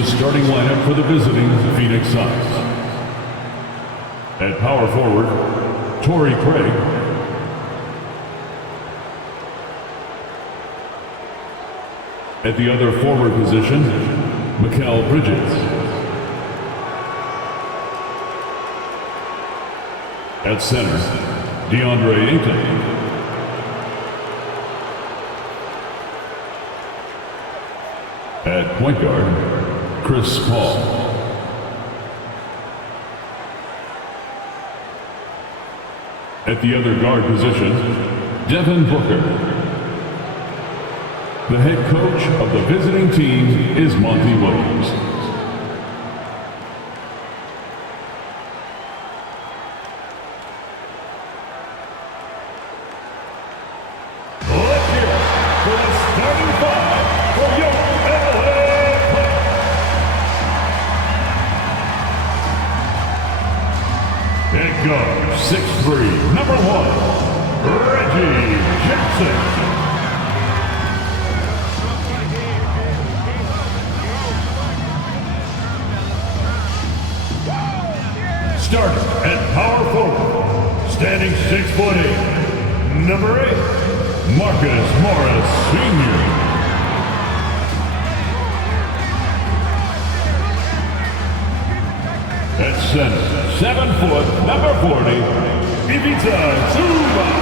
the starting lineup for the visiting Phoenix Suns. At power forward, Torrey Craig. At the other forward position, Mikal Bridges. At center, DeAndre Ayton. At point guard, Chris Paul. At the other guard position, Devin Booker. The head coach of the visiting team is Monty Williams. Let's hear it for the starting five for your LA Clippers. At guard, 6'3", number 1, Reggie Jackson. Starter at power forward, standing 6'8", number 8, Marcus Morris Sr. At center, 7 foot, number 40, Ivica Zubac.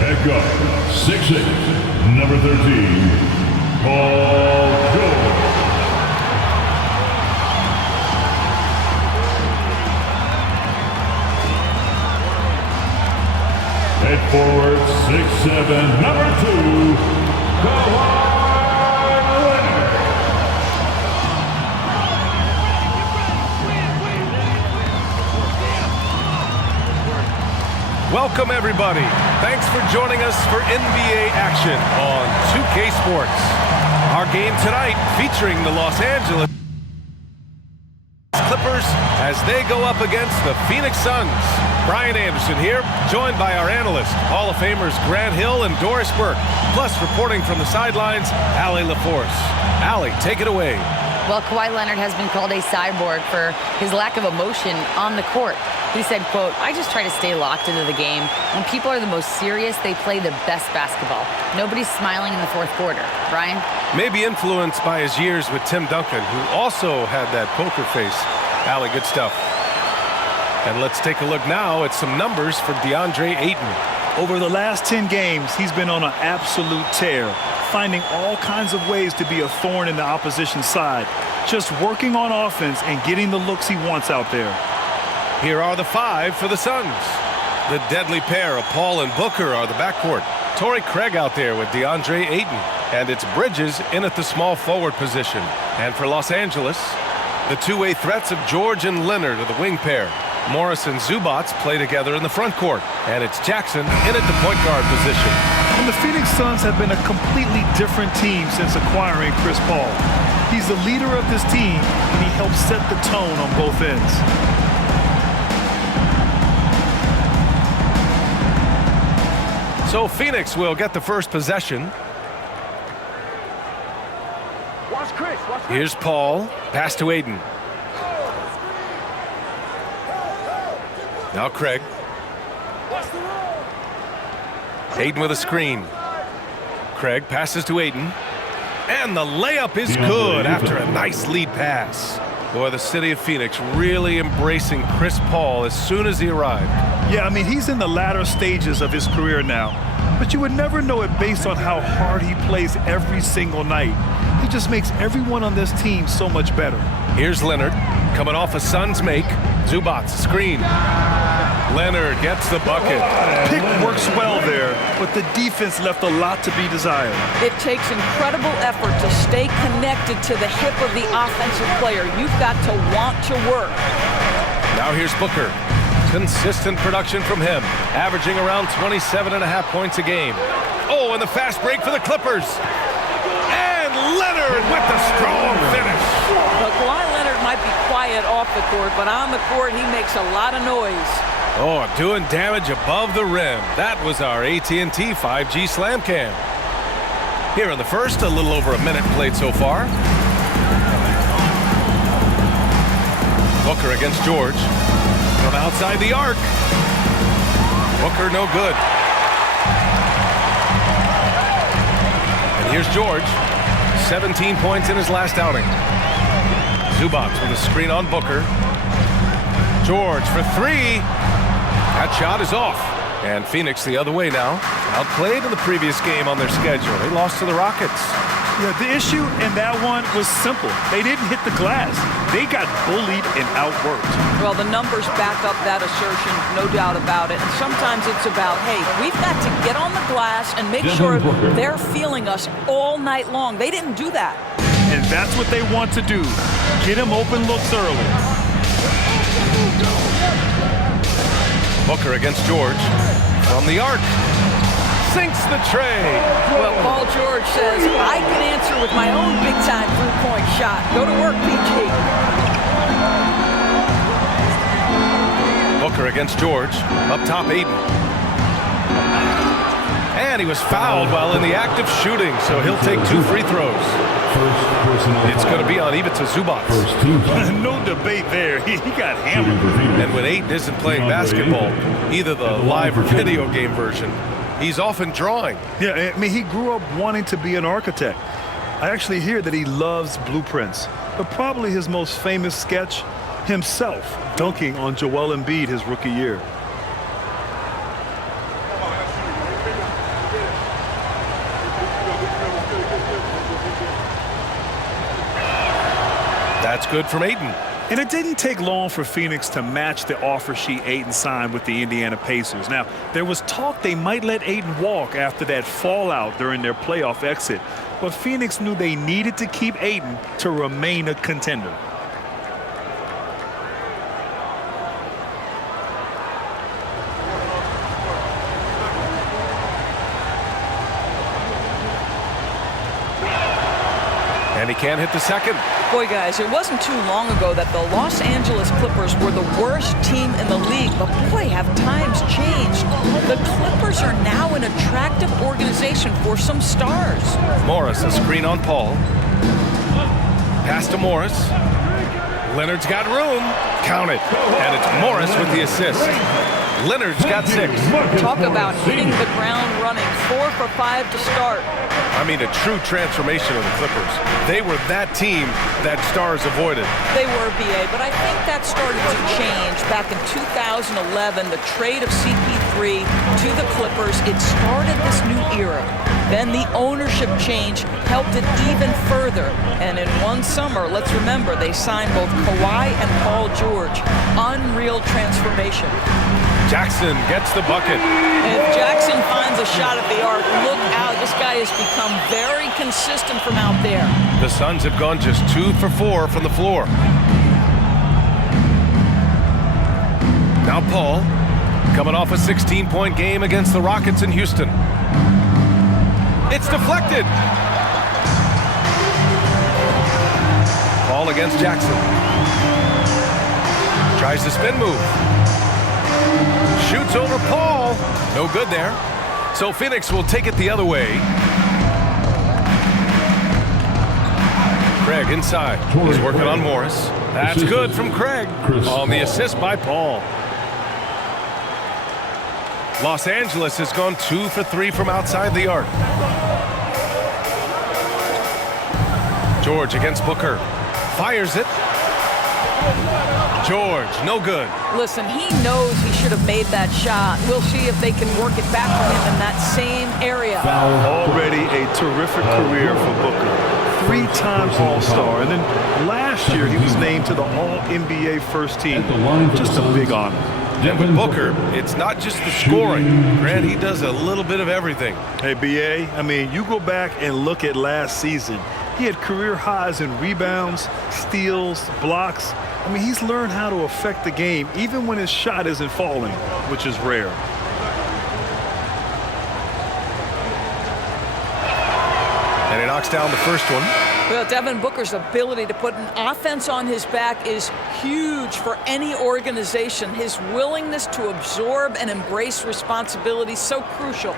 At guard, 6'8", number 13, Paul George. At forward, 6'7", number 2, Kawhi Leonard. Welcome, everybody. Thanks for joining us for NBA action on 2K Sports. Our game tonight featuring the Los Angeles Clippers as they go up against the Phoenix Suns. Brian Anderson here, joined by our analysts, Hall of Famers Grant Hill and Doris Burke, plus reporting from the sidelines, Allie LaForce. Allie, take it away. Well, Kawhi Leonard has been called a cyborg for his lack of emotion on the court. He said, quote, "I just try to stay locked into the game. When people are the most serious, they play the best basketball. Nobody's smiling in the fourth quarter." Brian? Maybe influenced by his years with Tim Duncan, who also had that poker face. Allie, good stuff. And let's take a look now at some numbers for DeAndre Ayton. Over the last 10 games, he's been on an absolute tear, finding all kinds of ways to be a thorn in the opposition's side, just working on offense and getting the looks he wants out there. Here are the 5 for the Suns. The deadly pair of Paul and Booker are the backcourt. Torrey Craig out there with DeAndre Ayton. And it's Bridges in at the small forward position. And for Los Angeles, the two-way threats of George and Leonard are the wing pair. Morris and Zubac play together in the front court. And it's Jackson in at the point guard position. And the Phoenix Suns have been a completely different team since acquiring Chris Paul. He's the leader of this team, and he helps set the tone on both ends. So Phoenix will get the first possession. Here's Paul. Pass to Ayton. Now Craig. Ayton with a screen. Craig passes to Ayton. And the layup is good after a nice lead pass. Boy, the city of Phoenix really embracing Chris Paul as soon as he arrived. Yeah, I mean, he's in the latter stages of his career now. But you would never know it based on how hard he plays every single night. He just makes everyone on this team so much better. Here's Leonard coming off a Suns make. Zubac screen. Leonard gets the bucket. Pick works well there, but the defense left a lot to be desired. It takes incredible effort to stay connected to the hip of the offensive player. You've got to want to work. Now here's Booker. Consistent production from him, averaging around 27.5 points a game. Oh, and the fast break for the Clippers. And Leonard with the strong finish. But Kawhi Leonard might be quiet off the court, but on the court he makes a lot of noise. Oh, doing damage above the rim. That was our AT&T 5G Slam Cam. Here in the first, a little over a minute played so far. Booker against George. From outside the arc. Booker no good. And here's George. 17 points in his last outing. Zubac with a screen on Booker. George for three. That shot is off. And Phoenix the other way now. Outplayed in the previous game on their schedule. They lost to the Rockets. Yeah, the issue in that one was simple. They didn't hit the glass. They got bullied and outworked. Well, the numbers back up that assertion, no doubt about it. And sometimes it's about, hey, we've got to get on the glass and make sure they're feeling us all night long. They didn't do that. And that's what they want to do. Get him open looks early. Booker against George. From the arc. Sinks the tray. Well, Paul George says, I can answer with my own big-time three-point shot. Go to work, PG. Booker against George. Up top, Aiden. And he was fouled while in the act of shooting, so he'll take 2 free throws. It's going to be on Ivica Zubac. No debate there. He got hammered. And when Aiden isn't playing basketball, either the live or video game version, he's often drawing. Yeah, I mean, he grew up wanting to be an architect. I actually hear that he loves blueprints. But probably his most famous sketch, himself dunking on Joel Embiid his rookie year. That's good from Aiden. And it didn't take long for Phoenix to match the offer sheet Aiden signed with the Indiana Pacers. Now, there was talk they might let Aiden walk after that fallout during their playoff exit. But Phoenix knew they needed to keep Aiden to remain a contender. And he can't hit the second. Boy, guys, it wasn't too long ago that the Los Angeles Clippers were the worst team in the league. But boy, have times changed. The Clippers are now an attractive organization for some stars. Morris, a screen on Paul. Pass to Morris. Leonard's got room. Count it. And it's Morris with the assist. Leonard's got 6. Talk about hitting the ground running. 4 for 5 to start. I mean, a true transformation of the Clippers. They were that team that stars avoided. They were, BA, but I think that started to change back in 2011. The trade of CP3 to the Clippers, it started this new era. Then the ownership change helped it even further. And in one summer, let's remember, they signed both Kawhi and Paul George. Unreal transformation. Jackson gets the bucket. If Jackson finds a shot at the arc, look out. This guy has become very consistent from out there. The Suns have gone just 2 for 4 from the floor. Now Paul, coming off a 16-point game against the Rockets in Houston. It's deflected. Paul against Jackson. Tries the spin move. Shoots over Paul. No good there. So Phoenix will take it the other way. Craig inside. He's working on Morris. That's good from Craig. On the assist by Paul. Los Angeles has gone 2 for 3 from outside the arc. George against Booker. Fires it. George, no good. Listen, he knows he should have made that shot. We'll see if they can work it back for him in that same area. Already a terrific career for Booker. 3-time All-Star. And then last year, he was named to the All-NBA first team. Just a big honor. And with Booker, it's not just the scoring. Grant, he does a little bit of everything. Hey, B.A., I mean, you go back and look at last season. He had career highs in rebounds, steals, blocks. I mean, he's learned how to affect the game, even when his shot isn't falling, which is rare. And he knocks down the first one. Well, Devin Booker's ability to put an offense on his back is huge for any organization. His willingness to absorb and embrace responsibility, so crucial.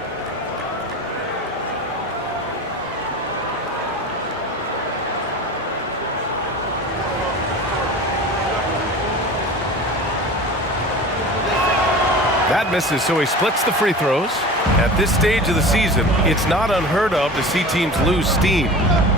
That misses, so he splits the free throws. At this stage of the season, it's not unheard of to see teams lose steam.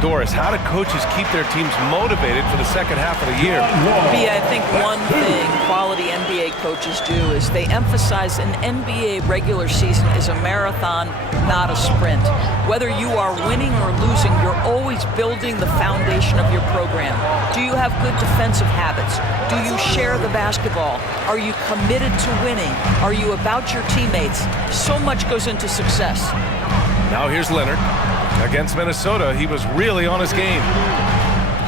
Doris, how do coaches keep their teams motivated for the second half of the year? I think one thing quality NBA coaches do is they emphasize an NBA regular season is a marathon, not a sprint. Whether you are winning or losing, you're always building the foundation of your program. Do you have good defensive habits? Do you share the basketball? Are you committed to winning? Are you about your teammates? So much goes into success. Now here's Leonard. Against Minnesota, he was really on his game.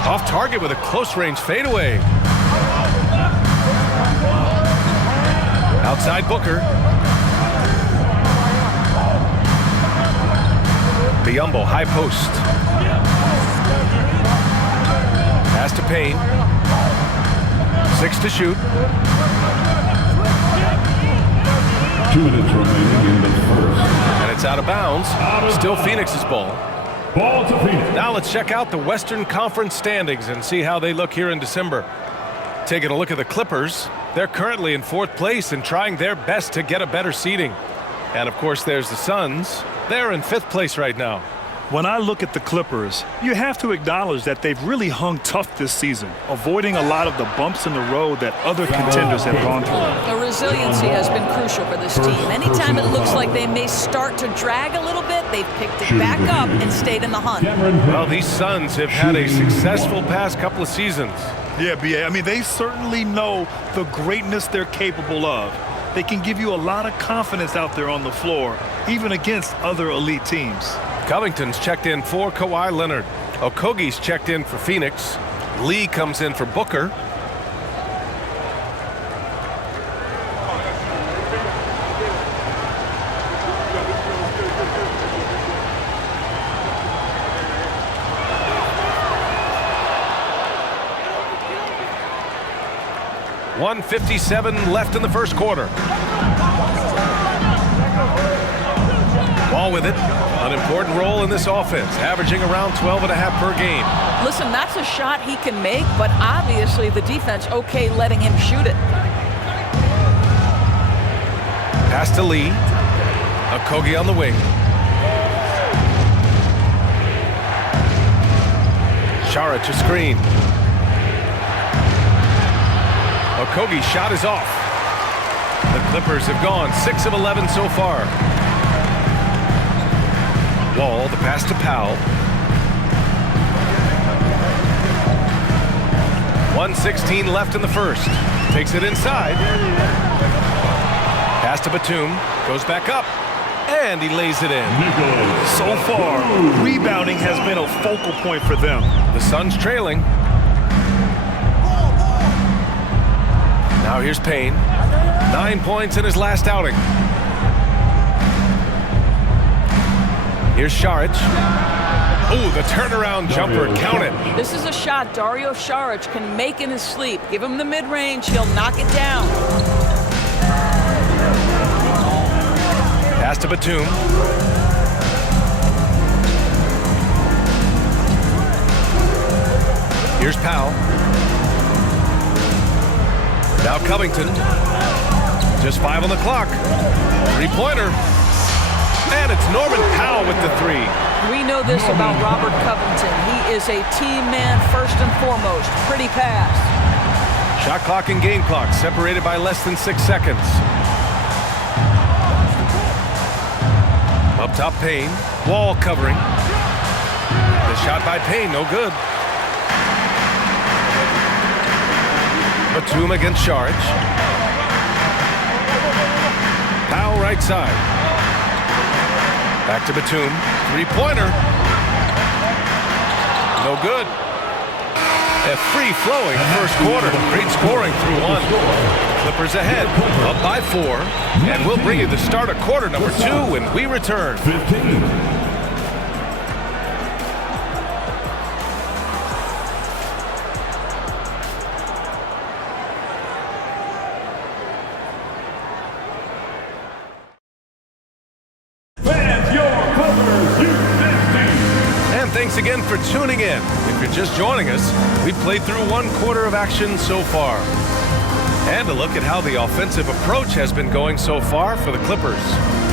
Off target with a close-range fadeaway. Outside Booker. Biyombo, high post. Pass to Payne. 6 to shoot. 2 minutes remaining in the first. And it's out of bounds. Still Phoenix's ball. Ball to Phoenix. Now let's check out the Western Conference standings and see how they look here in December. Taking a look at the Clippers. They're currently in 4th place and trying their best to get a better seeding. And of course there's the Suns. They're in 5th place right now. When I look at the Clippers, you have to acknowledge that they've really hung tough this season, avoiding a lot of the bumps in the road that other contenders have gone through. The resiliency has been crucial for this team. Anytime it looks like they may start to drag a little bit, they've picked it back up and stayed in the hunt. Well, these Suns have had a successful past couple of seasons. Yeah, B.A. I mean, they certainly know the greatness they're capable of. They can give you a lot of confidence out there on the floor, even against other elite teams. Covington's checked in for Kawhi Leonard. Okogie's checked in for Phoenix. Lee comes in for Booker. .157 left in the first quarter. Ball with it. An important role in this offense, averaging around 12.5 per game. Listen, that's a shot he can make, but obviously the defense okay letting him shoot it. Pass to Lee. Okogie on the wing. Saric a screen. Okogie's shot is off. The Clippers have gone 6 of 11 so far. Wall, the pass to Powell. 1:16 left in the first. Takes it inside. Pass to Batum. Goes back up. And he lays it in. So far, rebounding has been a focal point for them. The Suns trailing. Now here's Payne. 9 points in his last outing. Here's Saric. Ooh, the turnaround jumper, count it. This is a shot Dario Saric can make in his sleep. Give him the mid-range, he'll knock it down. Pass to Batum. Here's Powell. Now Covington. Just 5 on the clock. 3-pointer. And it's Norman Powell with the 3. We know this about Robert Covington. He is a team man first and foremost. Pretty pass. Shot clock and game clock separated by less than 6 seconds. Up top, Payne. Wall covering. The shot by Payne, no good. Batum against Saric. Powell right side. Back to Batum. 3-pointer. No good. A free-flowing first quarter. Great scoring through 1. Clippers ahead, up by 4. And we'll bring you the start of quarter number 2 when we return. 15. thanks again for tuning in. If you're just joining us, we've played through 1/4 of action so far. And a look at how the offensive approach has been going so far for the Clippers.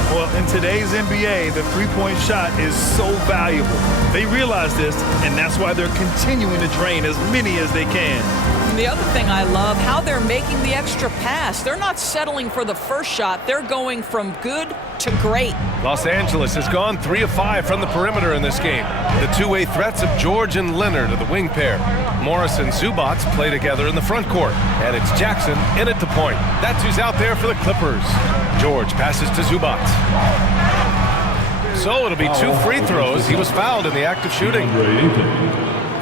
Well, in today's NBA, the three-point shot is so valuable. They realize this, and that's why they're continuing to drain as many as they can. And the other thing I love, how they're making the extra pass. They're not settling for the first shot. They're going from good to great. Los Angeles has gone 3 of 5 from the perimeter in this game. The two-way threats of George and Leonard are the wing pair. Morris and Zubac play together in the front court. And it's Jackson in at the point. That's who's out there for the Clippers. George passes to Zubac. So it'll be 2 free throws. He was fouled in the act of shooting.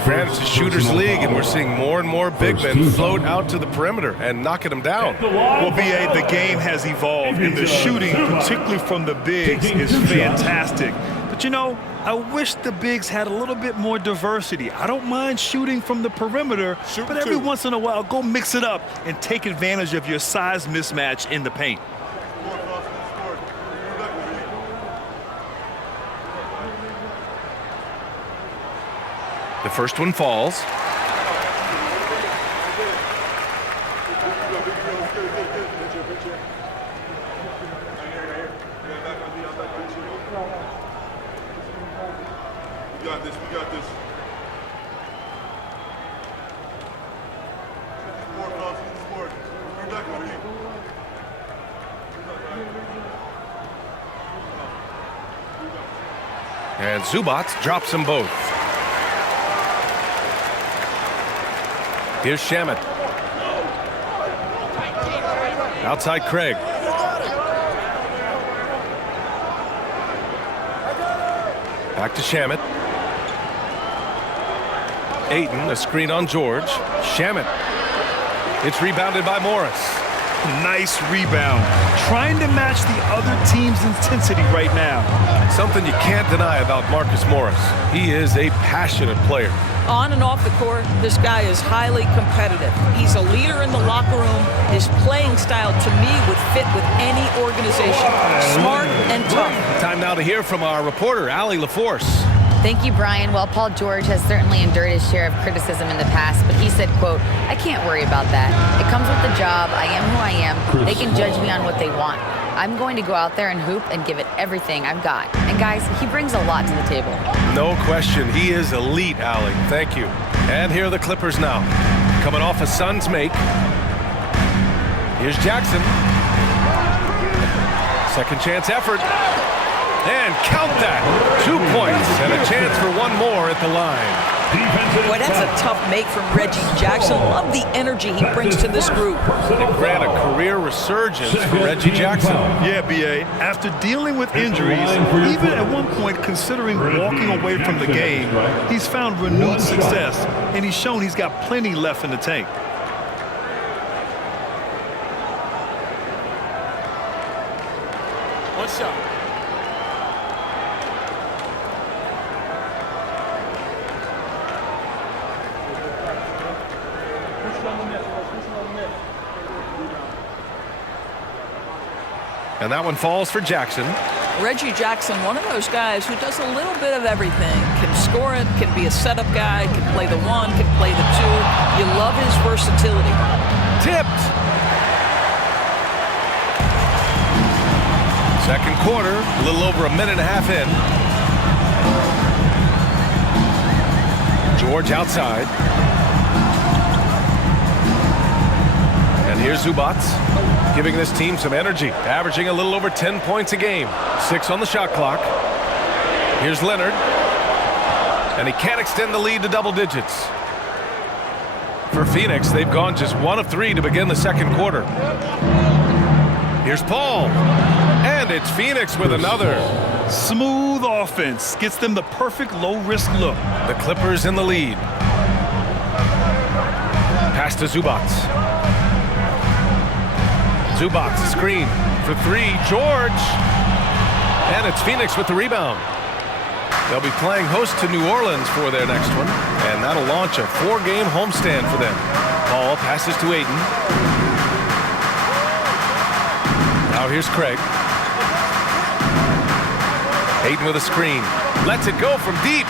France is Shooters League, and we're seeing more and more big men float out to the perimeter and knocking them down. Well, B.A., the game has evolved, and the shooting, particularly from the bigs, is fantastic. But, you know, I wish the bigs had a little bit more diversity. I don't mind shooting from the perimeter, but every once in a while, go mix it up and take advantage of your size mismatch in the paint. The first one falls. We got this. And Zubac drops them both. Here's Shamet. Outside Craig. Back to Shamet. Ayton, a screen on George. Shamet. It's rebounded by Morris. Nice rebound. Trying to match the other team's intensity right now. Something you can't deny about Marcus Morris. He is a passionate player. On and off the court, this guy is highly competitive. He's a leader in the locker room. His playing style, to me, would fit with any organization. Smart and tough. Time now to hear from our reporter, Allie LaForce. Thank you, Brian. Well, Paul George has certainly endured his share of criticism in the past, but he said, quote, "I can't worry about that. It comes with the job. I am who I am. They can judge me on what they want. I'm going to go out there and hoop and give it everything I've got." And guys, he brings a lot to the table. No question. He is elite, Allie. Thank you. And here are the Clippers now. Coming off a Suns make. Here's Jackson. Second chance effort. And count that. 2 points and a chance for one more at the line. Boy, that's a tough make from Reggie Jackson. Love the energy he brings to this group. It grant a career resurgence for Reggie Jackson. Yeah, B.A., after dealing with injuries, even at one point considering walking away from the game, he's found renewed success, and he's shown he's got plenty left in the tank. What's up? And that one falls for Jackson. Reggie Jackson, one of those guys who does a little bit of everything. Can score it, can be a setup guy, can play the one, can play the two. You love his versatility. Tipped. Second quarter, a little over a minute and a half in. George outside. And here's Zubac, giving this team some energy, averaging a little over 10 points a game. 6 on the shot clock. Here's Leonard. And he can't extend the lead to double digits. For Phoenix, they've gone just 1 of 3 to begin the second quarter. Here's Paul. And it's Phoenix with another. Smooth offense gets them the perfect low-risk look. The Clippers in the lead. Pass to Zubac. Zubac, screen for 3. George. And it's Phoenix with the rebound. They'll be playing host to New Orleans for their next one. And that'll launch a 4-game homestand for them. Paul passes to Ayton. Now here's Craig. Ayton with a screen. Lets it go from deep.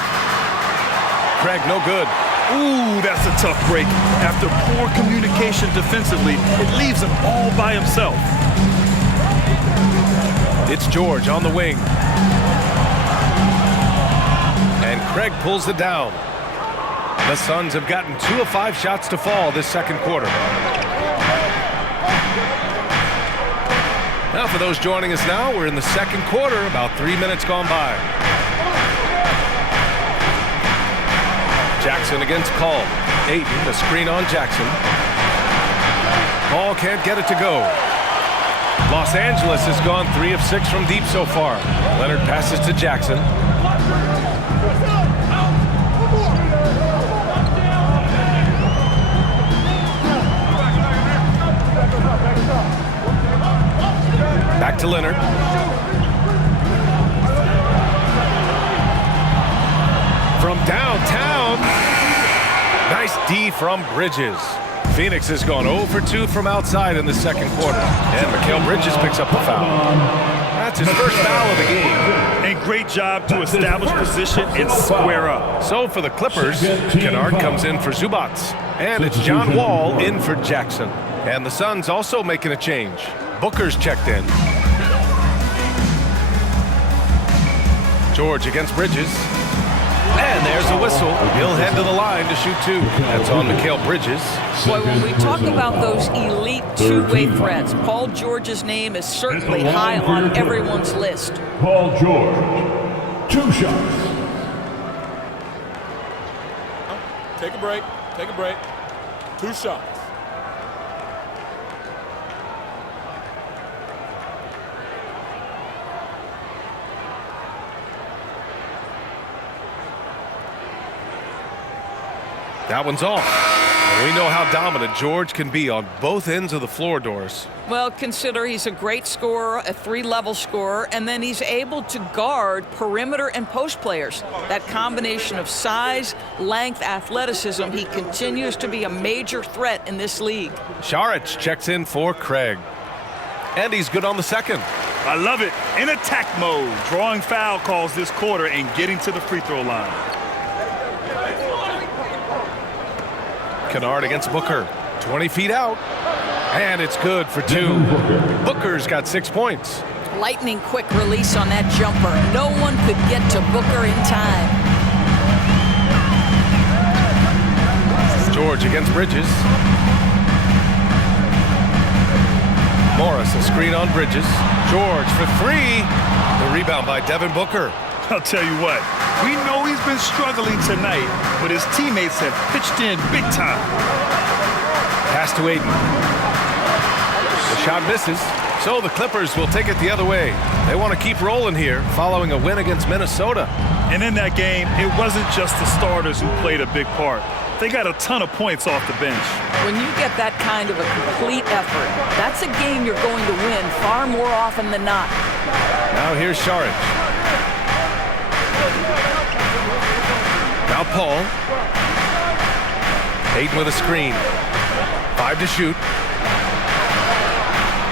Craig, no good. Ooh, that's a tough break. After poor communication defensively, it leaves him all by himself. It's George on the wing. And Craig pulls it down. The Suns have gotten 2 of 5 shots to fall this second quarter. Now, for those joining us now, we're in the second quarter, about 3 minutes gone by. Jackson against Call. Ayton, the screen on Jackson. Ball can't get it to go. Los Angeles has gone 3 of 6 from deep so far. Leonard passes to Jackson. Back to Leonard. From downtown. Nice D from Bridges. Phoenix has gone 0 for 2 from outside in the second quarter. And Mikal Bridges picks up the foul. That's his first foul of the game. And great job to establish position and square up. So for the Clippers, Kennard comes in for Zubac. And it's John Wall in for Jackson. And the Suns also making a change. Booker's checked in. George against Bridges. And there's a whistle. He'll head to the line to shoot 2. That's on Mikal Bridges. Boy, when we talk about those elite two-way threats, Paul George's name is certainly high on everyone's list. Paul George, 2 shots. Take a break. Take a break. 2 shots. That one's off. And we know how dominant George can be on both ends of the floor, Doris. Well, consider he's a great scorer, a 3-level scorer, and then he's able to guard perimeter and post players. That combination of size, length, athleticism, he continues to be a major threat in this league. Saric checks in for Craig. And he's good on the second. I love it. In attack mode, drawing foul calls this quarter and getting to the free throw line. Kennard against Booker. 20 feet out. And it's good for 2. Booker's got 6 points. Lightning quick release on that jumper. No one could get to Booker in time. George against Bridges. Morris, a screen on Bridges. George for 3. The rebound by Devin Booker. I'll tell you what, we know he's been struggling tonight, but his teammates have pitched in big time. Pass to Ayton. The shot misses, so the Clippers will take it the other way. They want to keep rolling here following a win against Minnesota. And in that game, it wasn't just the starters who played a big part. They got a ton of points off the bench. When you get that kind of a complete effort, that's a game you're going to win far more often than not. Now here's Saric. Now Paul. Ayton with a screen. 5 to shoot.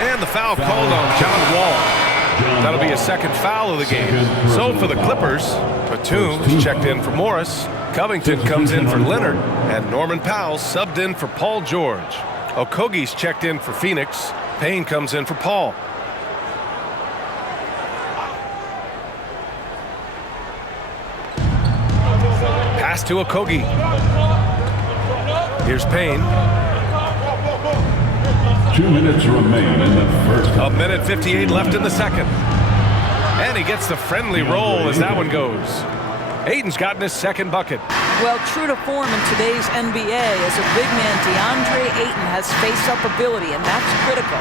And the foul called on John Wall. That'll be a second foul of the game. So for the Clippers, Batum's checked in for Morris. Covington comes in for Leonard. And Norman Powell subbed in for Paul George. Okogie's checked in for Phoenix. Payne comes in for Paul. Pass to Okogie. Here's Payne. 2 minutes remain in the first. A minute 58 left in the second. And he gets the friendly roll as that one goes. Ayton's gotten his second bucket. Well, true to form in today's NBA, as a big man, DeAndre Ayton has face-up ability, and that's critical.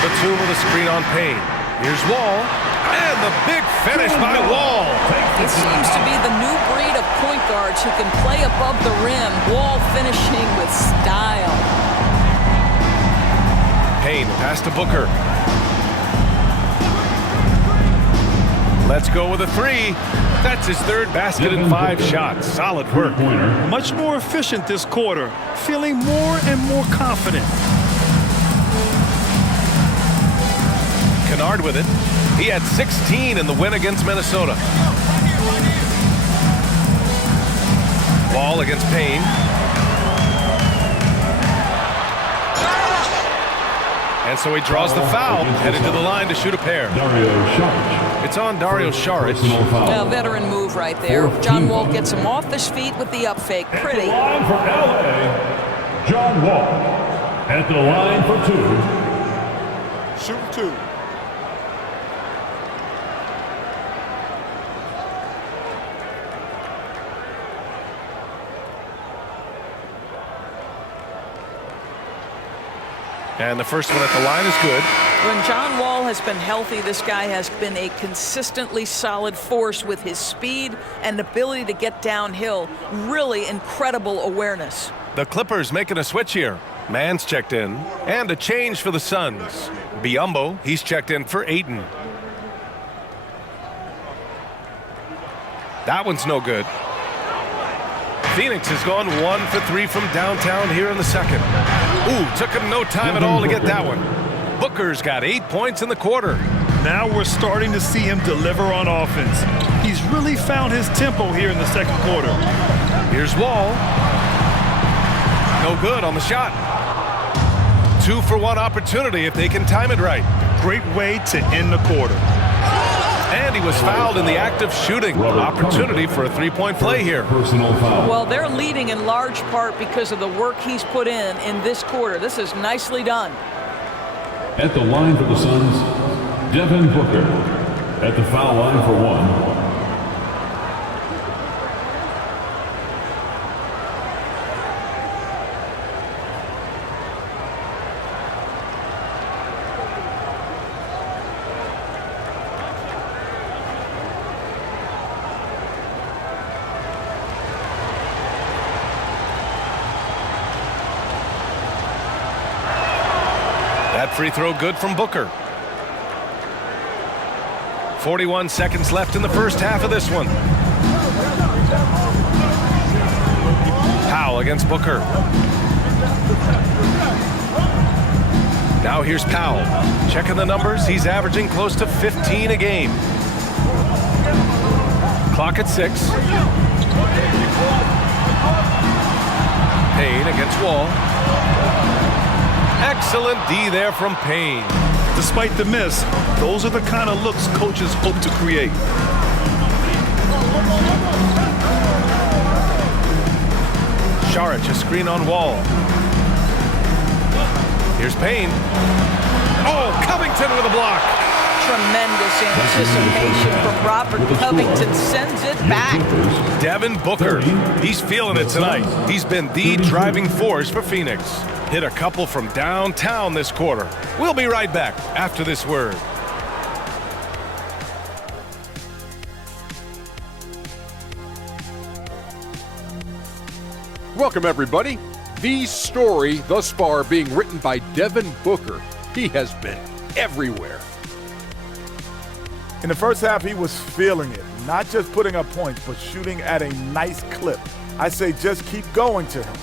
Batum with a screen on Payne. Here's Wall. And the big finish by Wall. It seems to be the new breed of point guards who can play above the rim. Wall finishing with style. Payne, pass to Booker. Let's go with a 3. That's his third basket in 5 shots. Solid work. Much more efficient this quarter, feeling more and more confident. Kennard with it. He had 16 in the win against Minnesota. against Payne. And so he draws the foul, headed to the line to shoot a pair. It's on Dario Saric. A veteran move right there. John Wall gets him off his feet with the up fake. Pretty. Line for LA, John Wall. At the line for two. Shoot two. And the first one at the line is good. When John Wall has been healthy, this guy has been a consistently solid force with his speed and ability to get downhill. Really incredible awareness. The Clippers making a switch here. Mann's checked in. And a change for the Suns. Biyombo, he's checked in for Ayton. That one's no good. Phoenix has gone 1 for 3 from downtown here in the second. Ooh, took him no time at all to get that one. Booker's got 8 points in the quarter. Now we're starting to see him deliver on offense. He's really found his tempo here in the second quarter. Here's Wall. No good on the shot. 2 for 1 opportunity if they can time it right. Great way to end the quarter. And he was fouled in the act of shooting. Opportunity for a three-point play here. Personal foul. Well, they're leading in large part because of the work he's put in this quarter. This is nicely done. At the line for the Suns, Devin Booker. At the foul line for one. That free throw good from Booker. 41 seconds left in the first half of this one. Powell against Booker. Now here's Powell. Checking the numbers, he's averaging close to 15 a game. Clock at 6. Payne against Wall. Excellent D there from Payne. Despite the miss, those are the kind of looks coaches hope to create. Saric, a screen on Wall. Here's Payne. Oh, Covington with a block. Tremendous anticipation from Robert Covington. Sends it back. Devin Booker. He's feeling it tonight. He's been the driving force for Phoenix. Hit a couple from downtown this quarter. We'll be right back after this word. Welcome, everybody. The story thus far being written by Devin Booker. He has been everywhere. In the first half, he was feeling it. Not just putting up points, but shooting at a nice clip. I say just keep going to him.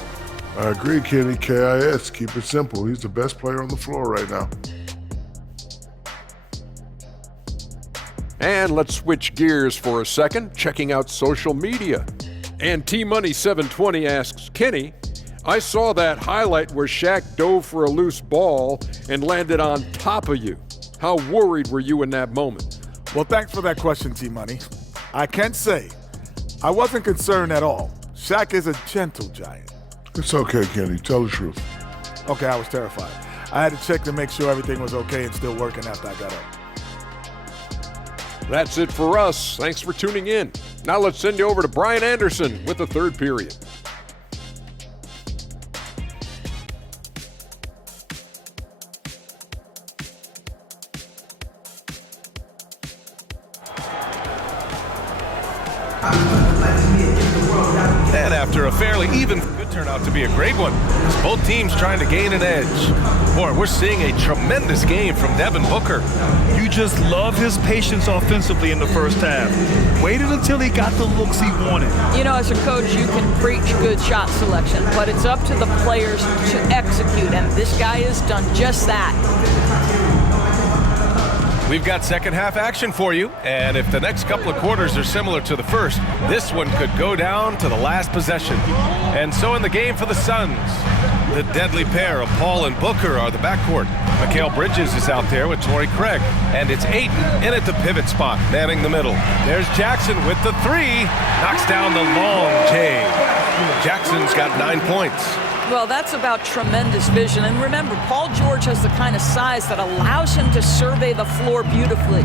I agree, Kenny. KIS. Keep it simple. He's the best player on the floor right now. And let's switch gears for a second, checking out social media. And T-Money720 asks, Kenny, I saw that highlight where Shaq dove for a loose ball and landed on top of you. How worried were you in that moment? Well, thanks for that question, T-Money. I can say I wasn't concerned at all. Shaq is a gentle giant. It's okay, Kenny. Tell the truth. Okay, I was terrified. I had to check to make sure everything was okay and still working after I got up. That's it for us. Thanks for tuning in. Now let's send you over to Brian Anderson with the third period. And after a fairly even, could turn out to be a great one. As both teams trying to gain an edge. Boy, we're seeing a tremendous game from Devin Booker. You just love his patience offensively in the first half. Waited until he got the looks he wanted. You know, as a coach, you can preach good shot selection, but it's up to the players to execute, and this guy has done just that. We've got second half action for you, and if the next couple of quarters are similar to the first, this one could go down to the last possession. And so in the game for the Suns, the deadly pair of Paul and Booker are the backcourt. Mikal Bridges is out there with Torrey Craig, and it's Ayton in at the pivot spot, manning the middle. There's Jackson with the three, knocks down the long J. Jackson's got 9 points. Well, that's about tremendous vision. And remember, Paul George has the kind of size that allows him to survey the floor beautifully.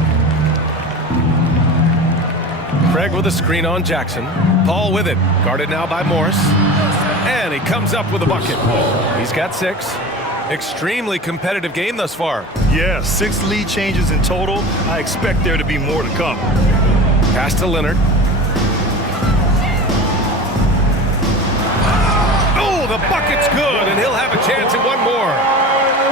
Craig with a screen on Jackson. Paul with it, guarded now by Morris. And he comes up with a bucket. He's got 6. Extremely competitive game thus far. Yeah, 6 lead changes in total. I expect there to be more to come. Pass to Leonard. The bucket's good, and he'll have a chance at one more.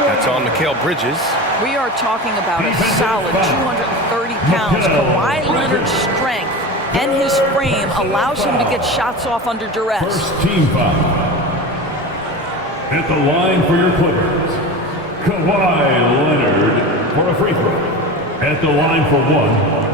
That's on Mikal Bridges. We are talking about a solid 230 pounds. Kawhi Leonard's strength and his frame allows him to get shots off under duress. First team foul. At the line for your Clippers, Kawhi Leonard for a free throw. At the line for one.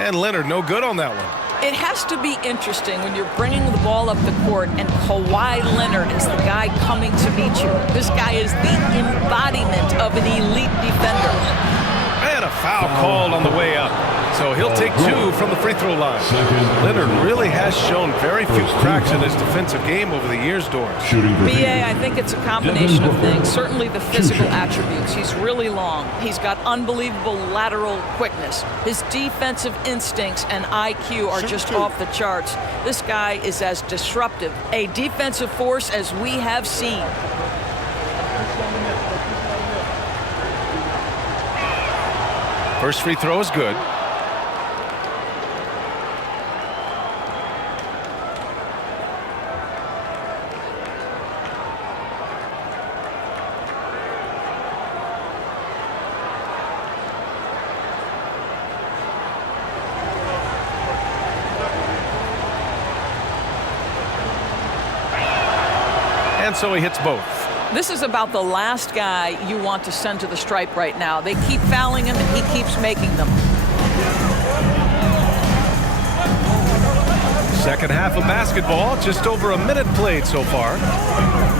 And Leonard no good on that one. It has to be interesting when you're bringing the ball up the court and Kawhi Leonard is the guy coming to meet you. This guy is the embodiment of an elite defender. And a foul called on the way up. So he'll take 2 from the free throw line. Leonard really has shown very few cracks in his defensive game over the years, Doris. BA, I think it's a combination of things. Certainly the physical attributes. He's really long. He's got unbelievable lateral quickness. His defensive instincts and IQ are just off the charts. This guy is as disruptive a defensive force as we have seen. First free throw is good. And so he hits both. This is about the last guy you want to send to the stripe right now. They keep fouling him, and he keeps making them. Second half of basketball, just over a minute played so far.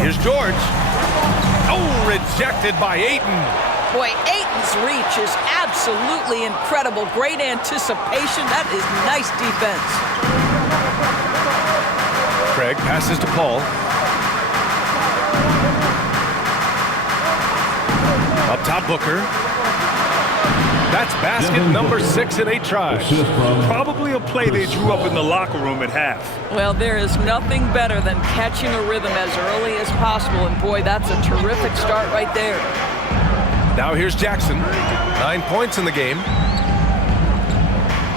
Here's George. Oh, rejected by Ayton. Boy, Ayton's reach is absolutely incredible. Great anticipation. That is nice defense. Craig passes to Paul. Up top, Booker. That's basket number 6 in 8 tries. Probably a play they drew up in the locker room at half. Well, there is nothing better than catching a rhythm as early as possible. And boy, that's a terrific start right there. Now here's Jackson. 9 points in the game.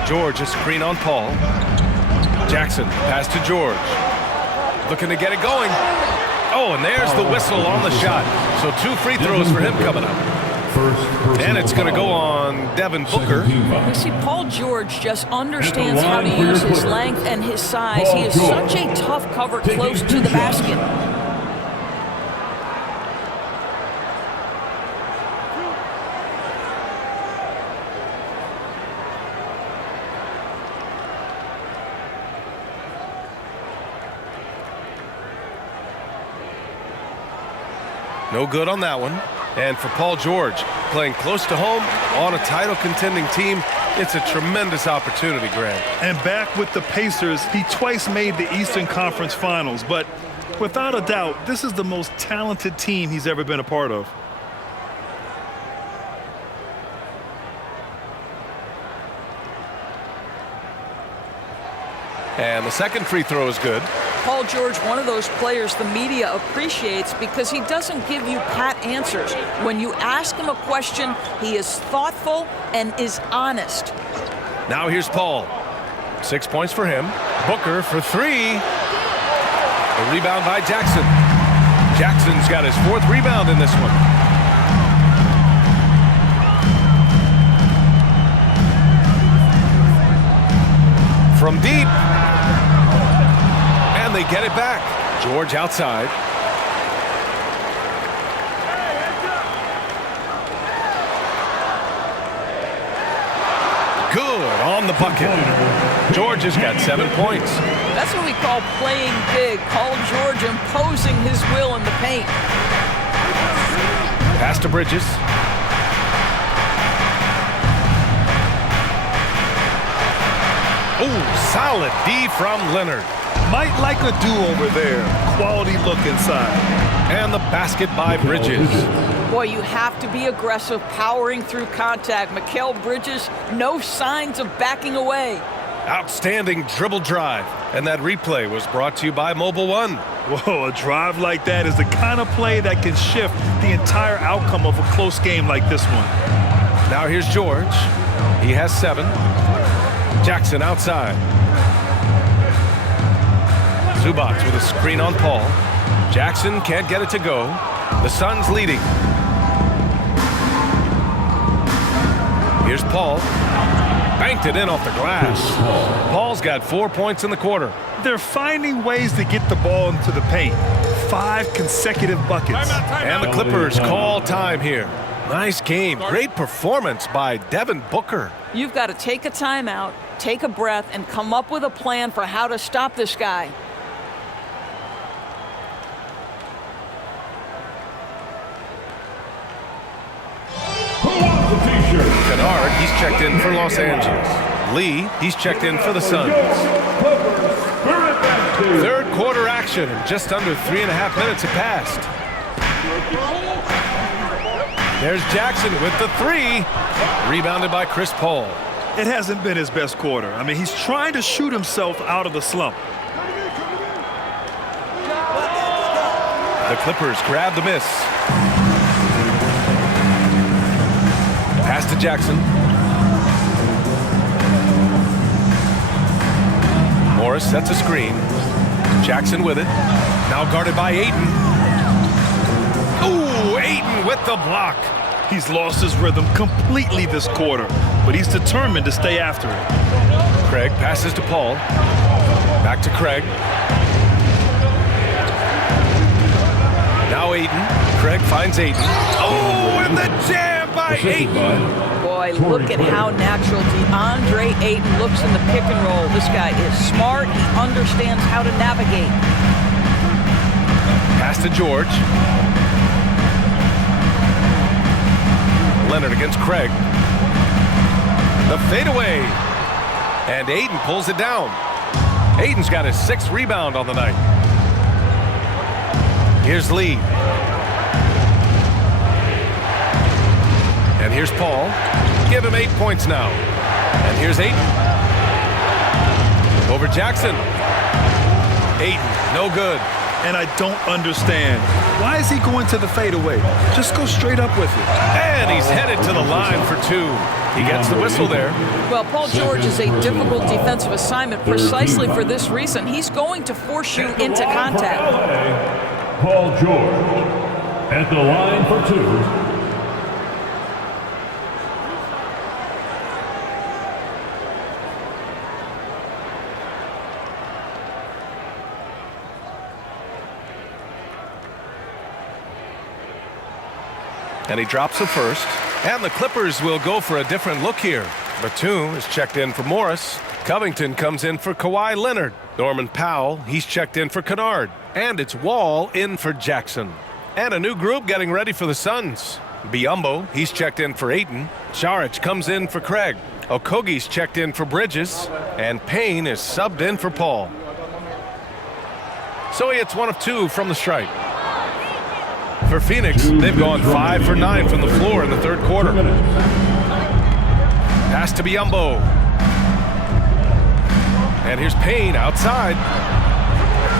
George, a screen on Paul. Jackson, pass to George. Looking to get it going. Oh, and there's the whistle on the shot. So 2 free throws for him coming up. And it's going to go on Devin Booker. You see, Paul George just understands how to use his length and his size. He is such a tough cover close to the basket. No good on that one. And for Paul George, playing close to home on a title contending team, it's a tremendous opportunity, Grant. And back with the Pacers, he twice made the Eastern Conference Finals. But without a doubt, this is the most talented team he's ever been a part of. And the second free throw is good. Paul George, one of those players the media appreciates because he doesn't give you pat answers. When you ask him a question, he is thoughtful and is honest. Now here's Paul. 6 points for him. Booker for 3. A rebound by Jackson. Jackson's got his 4th rebound in this one. from deep. And they get it back. George outside. Good on the bucket. George has got 7 points. That's what we call playing big. Paul George imposing his will in the paint. Pass to Bridges. Ooh, solid D from Leonard. Might like a do-over there. Quality look inside. And the basket by Bridges. Boy, you have to be aggressive, powering through contact. Mikal Bridges, no signs of backing away. Outstanding dribble drive. And that replay was brought to you by Mobile One. Whoa, a drive like that is the kind of play that can shift the entire outcome of a close game like this one. Now here's George. He has 7. Jackson outside. Zubac with a screen on Paul. Jackson can't get it to go. The Suns leading. Here's Paul. Banked it in off the glass. Paul's got 4 points in the quarter. They're finding ways to get the ball into the paint. 5 consecutive buckets. And the Clippers call time here. Nice game. Great performance by Devin Booker. You've got to take a timeout, take a breath, and come up with a plan for how to stop this guy. Kennard, he's checked in for Los Angeles. Lee, he's checked in for the Suns. Third quarter action, and just under 3.5 minutes have passed. There's Jackson with the 3. Rebounded by Chris Paul. It hasn't been his best quarter. I mean, he's trying to shoot himself out of the slump. The Clippers grab the miss. Pass to Jackson. Morris sets a screen. Jackson with it. Now guarded by Ayton. Ooh, Ayton with the block. He's lost his rhythm completely this quarter, but he's determined to stay after it. Craig passes to Paul. Back to Craig. Now Ayton. Craig finds Ayton. Oh, and the jam by Ayton. Boy, look at how natural DeAndre Ayton looks in the pick and roll. This guy is smart. He understands how to navigate. Pass to George. Leonard against Craig. The fadeaway. And Ayton pulls it down. Ayton's got his 6th rebound on the night. Here's Lee. And here's Paul. Give him 8 points now. And here's Ayton. Over Jackson. Ayton, no good. And I don't understand. Why is he going to the fadeaway? Just go straight up with it. And he's headed to the line for 2. He gets the whistle there. Well, Paul George is a difficult defensive assignment precisely for this reason. He's going to force you into contact. Paul George at the line for 2. And he drops the first. And the Clippers will go for a different look here. Batum is checked in for Morris. Covington comes in for Kawhi Leonard. Norman Powell, he's checked in for Kennard. And it's Wall in for Jackson. And a new group getting ready for the Suns. Biyombo, he's checked in for Ayton. Saric comes in for Craig. Okogie's checked in for Bridges. And Payne is subbed in for Paul. So he hits 1 of 2 from the stripe. For Phoenix, they've gone 5 for 9 from the floor in the third quarter. Pass to Biyombo. And here's Payne outside.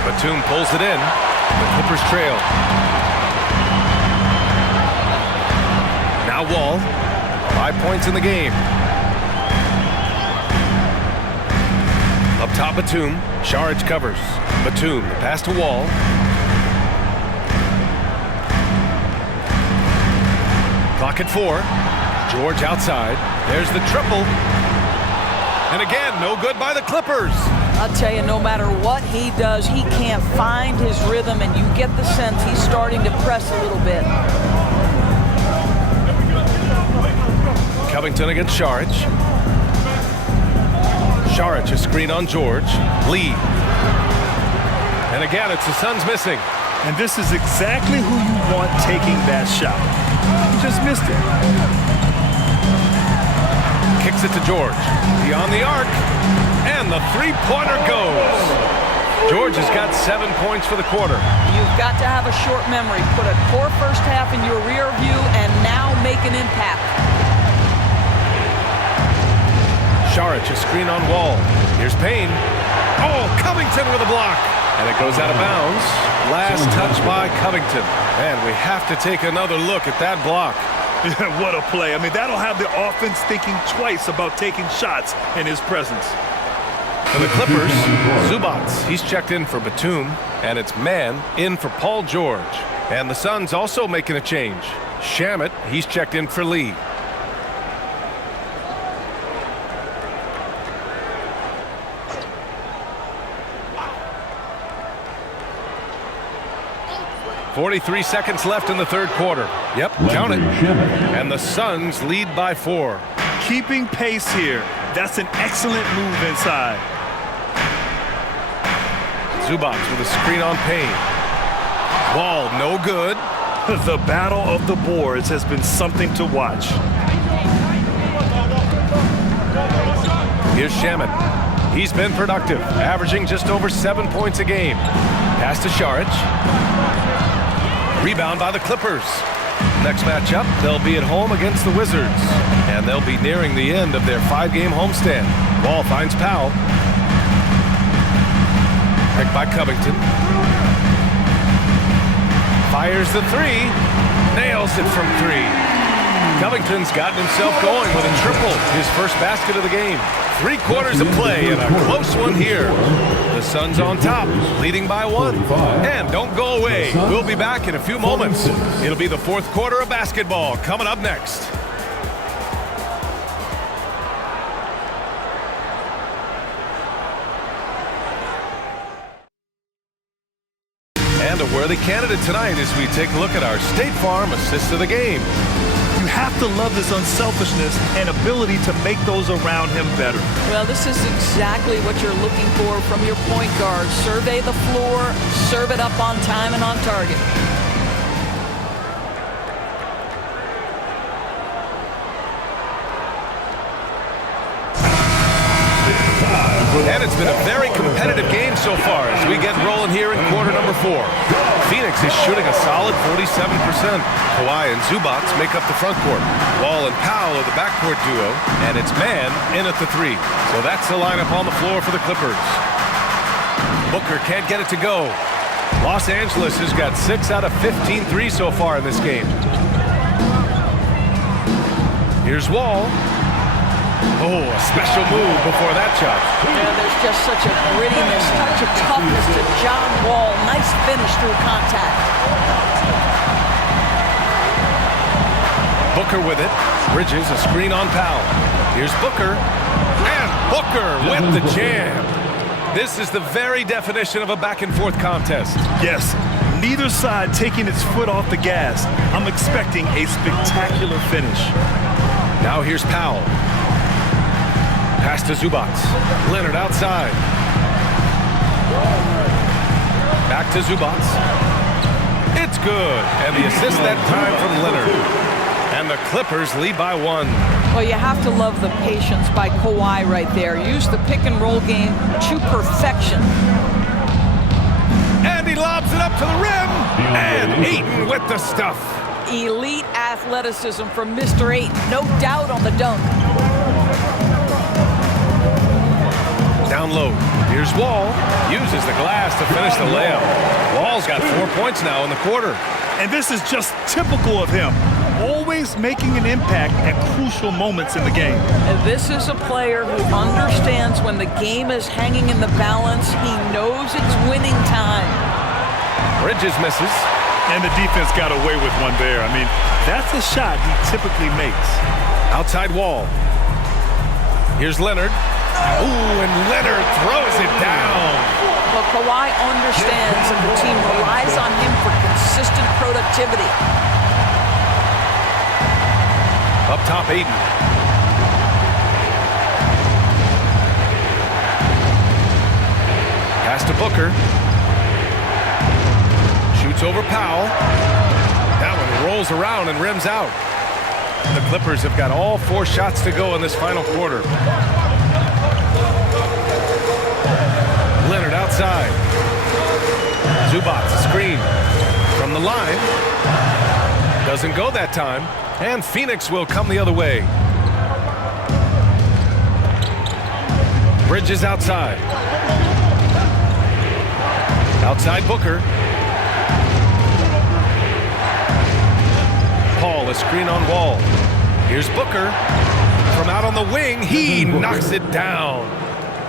Batum pulls it in. The Clippers trail. Now Wall. 5 points in the game. Up top Batum. Saric covers. Batum, the pass to Wall. Clock at 4. George outside. There's the triple. And again, no good by the Clippers. I'll tell you, no matter what he does, he can't find his rhythm, and you get the sense he's starting to press a little bit. Covington against Saric. Saric, a screen on George. Lee. And again, it's the Suns missing. And this is exactly who you want taking that shot. He just missed it. Kicks it to George. Beyond the arc. And the three-pointer goes. George has got 7 points for the quarter. You've got to have a short memory. Put a poor first half in your rear view and now make an impact. Saric, a screen on Wall. Here's Payne. Oh, Covington with a block. And it goes out of bounds. Last touch by Covington. And we have to take another look at that block. What a play. I mean, that'll have the offense thinking twice about taking shots in his presence. For the Clippers, Zubac, he's checked in for Batum, and it's Mann in for Paul George. And the Suns also making a change. Shamet, he's checked in for Lee. .43 seconds left in the third quarter. Yep, count it. And the Suns lead by 4. Keeping pace here. That's an excellent move inside. Zubac with a screen on Payne. Wall, no good. The battle of the boards has been something to watch. Here's Shamet. He's been productive, averaging just over 7 points a game. Pass to Saric. Rebound by the Clippers. Next matchup, they'll be at home against the Wizards. And they'll be nearing the end of their 5-game homestand. Ball finds Powell. Picked by Covington. Fires the three. Nails it from 3. Covington's gotten himself going with a triple. His first basket of the game. 3 quarters of play and a close one here. The Suns on top, leading by 1. And don't go away. We'll be back in a few moments. It'll be the fourth quarter of basketball coming up next. And a worthy candidate tonight as we take a look at our State Farm assist of the game. You have to love his unselfishness and ability to make those around him better. Well, this is exactly what you're looking for from your point guard. Survey the floor, serve it up on time and on target. And it's been a very competitive game so far as we get rolling here in quarter number 4. Phoenix is shooting a solid 47%. Kawhi and Zubac make up the front court. Wall and Powell are the backcourt duo, and it's Mann in at the 3. So that's the lineup on the floor for the Clippers. Booker can't get it to go. Los Angeles has got 6 out of 15 threes so far in this game. Here's Wall. Oh, a special move before that shot. Yeah, there's just such a grittiness, such a toughness to John Wall. Nice finish through contact. Booker with it. Bridges, a screen on Powell. Here's Booker. And Booker with the jam. This is the very definition of a back-and-forth contest. Yes, neither side taking its foot off the gas. I'm expecting a spectacular finish. Now here's Powell. Pass to Zubac. Leonard outside. Back to Zubac. It's good. And the assist that time from Leonard. And the Clippers lead by 1. Well, you have to love the patience by Kawhi right there. Use the pick-and-roll game to perfection. And he lobs it up to the rim. And Ayton with the stuff. Elite athleticism from Mr. Ayton. No doubt on the dunk. Down low. Here's Wall. Uses the glass to finish the layup. Wall's got 4 points now in the quarter. And this is just typical of him. Always making an impact at crucial moments in the game. And this is a player who understands when the game is hanging in the balance. He knows it's winning time. Bridges misses. And the defense got away with one there. I mean, that's a shot he typically makes. Outside Wall. Here's Leonard. Ooh, and Leonard throws it down. Well, Kawhi understands that the team relies on him for consistent productivity. Up top, Ayton. Pass to Booker. Shoots over Powell. That one rolls around and rims out. The Clippers have got all 4 shots to go in this final quarter. Leonard outside. Zubac, screen from the line. Doesn't go that time. And Phoenix will come the other way. Bridges outside. Outside Booker. Paul, a screen on Wall. Here's Booker. From out on the wing, he knocks it down.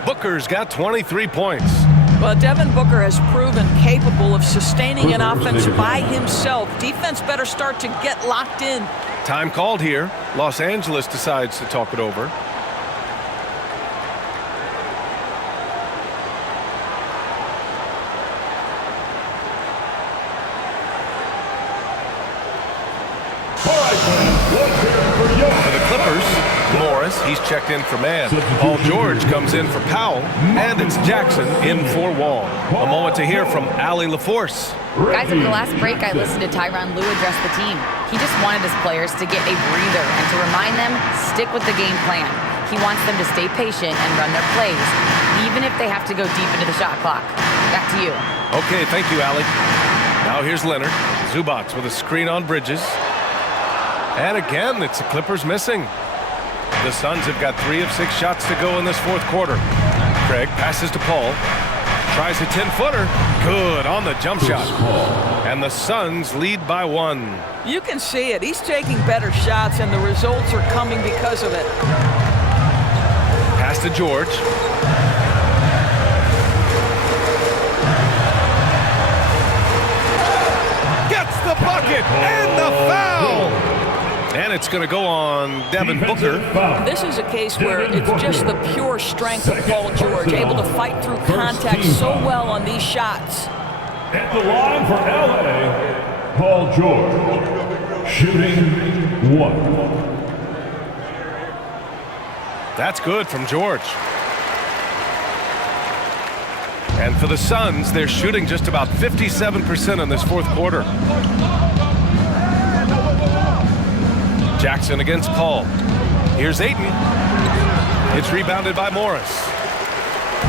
Booker's got 23 points. Well, Devin Booker has proven capable of sustaining an offense by himself. Defense better start to get locked in. Time called here. Los Angeles decides to talk it over. For the Clippers, Morris, he's checked in for man. Paul George comes in for Powell, and it's Jackson in for Wall. A moment to hear from Allie LaForce. Guys, at the last break, I listened to Tyronn Lue address the team. He just wanted his players to get a breather and to remind them, stick with the game plan. He wants them to stay patient and run their plays, even if they have to go deep into the shot clock. Back to you. Okay, thank you, Allie. Now here's Leonard. Zubac with a screen on Bridges. And again, it's the Clippers missing. The Suns have got 3 of 6 shots to go in this fourth quarter. Craig passes to Paul. Tries a 10-footer. Good on the jump shot. And the Suns lead by 1. You can see it. He's taking better shots, and the results are coming because of it. Pass to George. Gets the bucket and the foul. And it's going to go on Devin Booker. This is a case where it's just the pure strength of Paul George, able to fight through contact so well on these shots. At the line for LA, Paul George, shooting 1. That's good from George. And for the Suns, they're shooting just about 57% in this fourth quarter. Jackson against Paul. Here's Ayton. It's rebounded by Morris.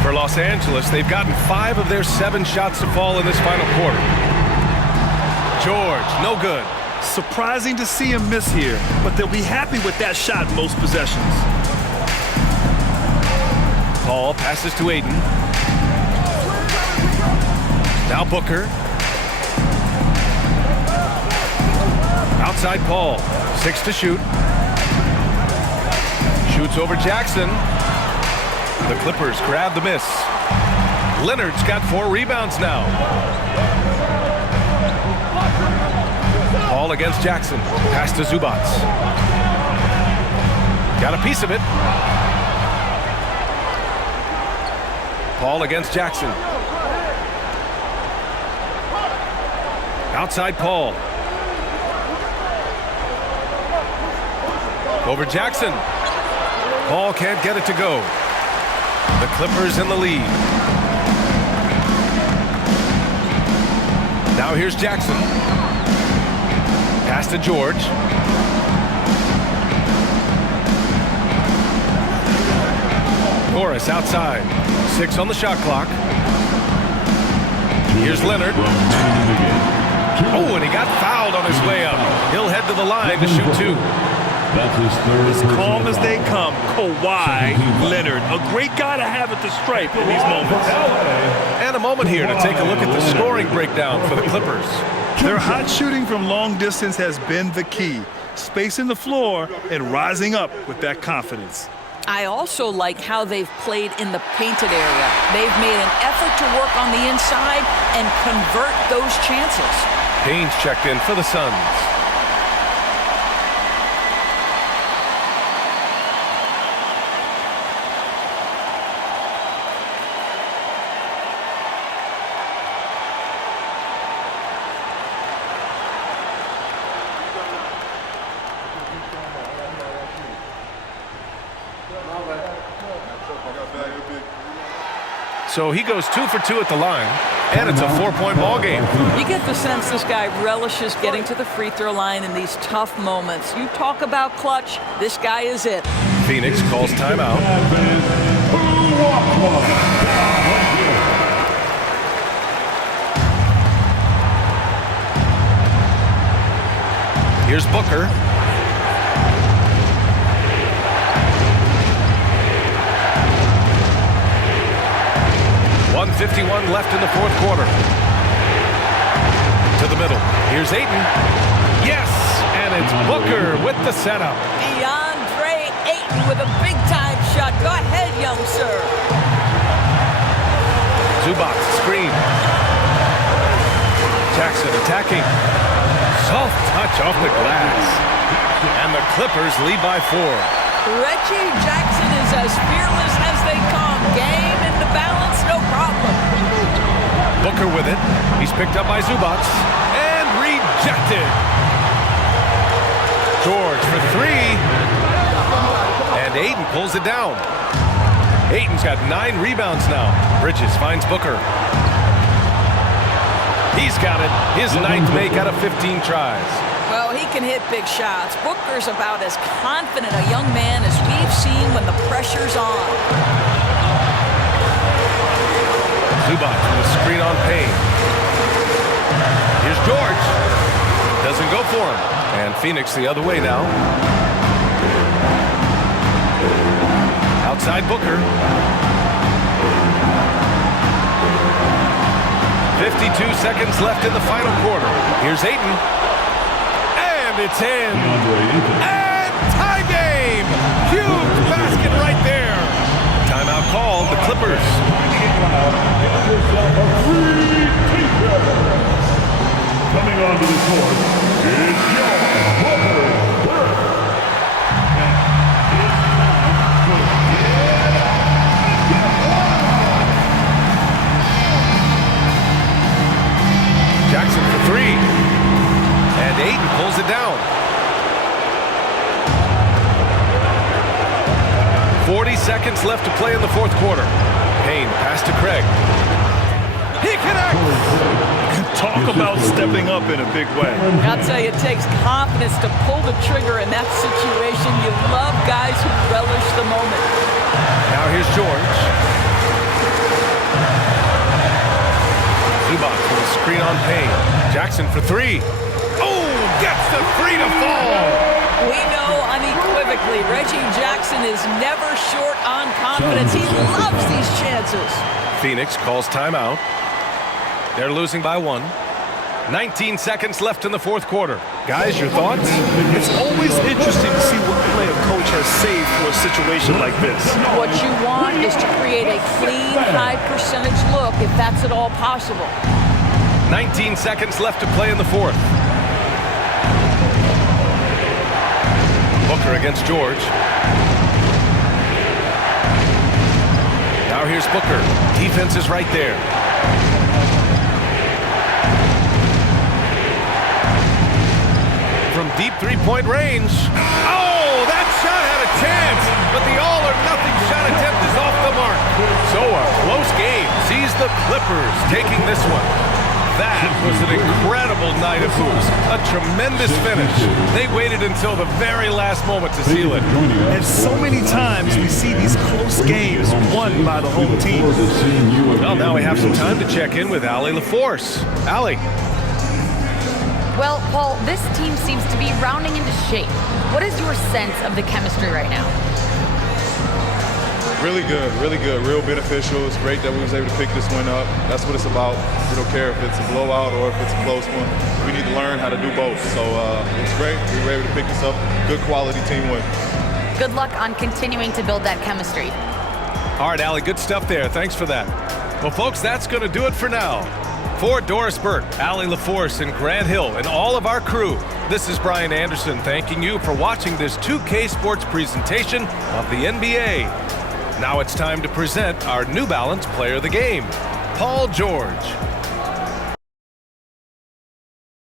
For Los Angeles, they've gotten 5 of their 7 shots to fall in this final quarter. George, no good. Surprising to see him miss here, but they'll be happy with that shot most possessions. Paul passes to Ayton. Now Booker. Outside Paul. 6 to shoot. Shoots over Jackson. The Clippers grab the miss. Leonard's got 4 rebounds now. Paul against Jackson. Pass to Zubac. Got a piece of it. Paul against Jackson. Outside Paul. Over Jackson. Paul can't get it to go. The Clippers in the lead. Now here's Jackson. Pass to George. Morris outside. 6 on the shot clock. Here's Leonard. Oh, and he got fouled on his way up. He'll head to the line to shoot 2. That's his third. As calm as they come, Kawhi Leonard, a great guy to have at the stripe in these moments. And a moment here to take a look at the scoring breakdown for the Clippers. Their hot shooting from long distance has been the key. Spacing the floor and rising up with that confidence. I also like how they've played in the painted area. They've made an effort to work on the inside and convert those chances. Payne's checked in for the Suns. So he goes 2 for 2 at the line, and it's a 4-point ball game. You get the sense this guy relishes getting to the free throw line in these tough moments. You talk about clutch, this guy is it. Phoenix calls timeout. Here's Booker. .151 left in the fourth quarter. To the middle. Here's Ayton. Yes! And it's Booker with the setup. DeAndre Ayton with a big-time shot. Go ahead, young sir. Zubac screen. Jackson attacking. Soft touch off the glass. And the Clippers lead by 4. Reggie Jackson is as fearless as they come. Game into balance, no problem. Booker with it. He's picked up by Zubac. And rejected. George for 3. And Ayton pulls it down. Ayton's got 9 rebounds now. Bridges finds Booker. He's got it. His 9th make out of 15 tries. Well, he can hit big shots. Booker's about as confident a young man as we've seen when the pressure's on. Zubac with a screen on Payne. Here's George. Doesn't go for him. And Phoenix the other way now. Outside Booker. 52 seconds left in the final quarter. Here's Ayton. And it's in. And tie game. Huge basket right there. Timeout called. The Clippers. Coming onto the court is John Booker. Jackson for 3. And Ayton pulls it down. 40 seconds left to play in the fourth quarter. Payne pass to Craig. He connects! Talk about stepping up in a big way. I'll tell you, it takes confidence to pull the trigger in that situation. You love guys who relish the moment. Now here's George. Zubac with a screen on Payne. Jackson for 3. Oh, gets the 3 to fall. We know unequivocally Reggie Jackson is never short on confidence. He loves these chances. Phoenix calls timeout. They're losing by 1. 19 seconds left in the fourth quarter. Guys, your thoughts? It's always interesting to see what play a coach has saved for a situation like this. What you want is to create a clean, high percentage look if that's at all possible. 19 seconds left to play in the fourth. Booker against George. Now here's Booker. Defense is right there. From deep three-point range. Oh, that shot had a chance, but the all-or-nothing shot attempt is off the mark. So a close game sees the Clippers taking this one. That was an incredible night of hoops. A tremendous finish. They waited until the very last moment to seal it. And so many times we see these close games won by the home team. Well, now we have some time to check in with Allie LaForce. Allie. Well, Paul, this team seems to be rounding into shape. What is your sense of the chemistry right now? Really good, real beneficial. It's great that we was able to pick this one up. That's what it's about. We don't care if it's a blowout or if it's a close one. We need to learn how to do both. So it's great. We were able to pick this up. Good quality team win. Good luck on continuing to build that chemistry. All right, Allie, good stuff there. Thanks for that. Well, folks, that's going to do it for now. For Doris Burke, Allie LaForce, and Grant Hill, and all of our crew, this is Brian Anderson thanking you for watching this 2K Sports presentation of the NBA. Now it's time to present our New Balance Player of the Game, Paul George.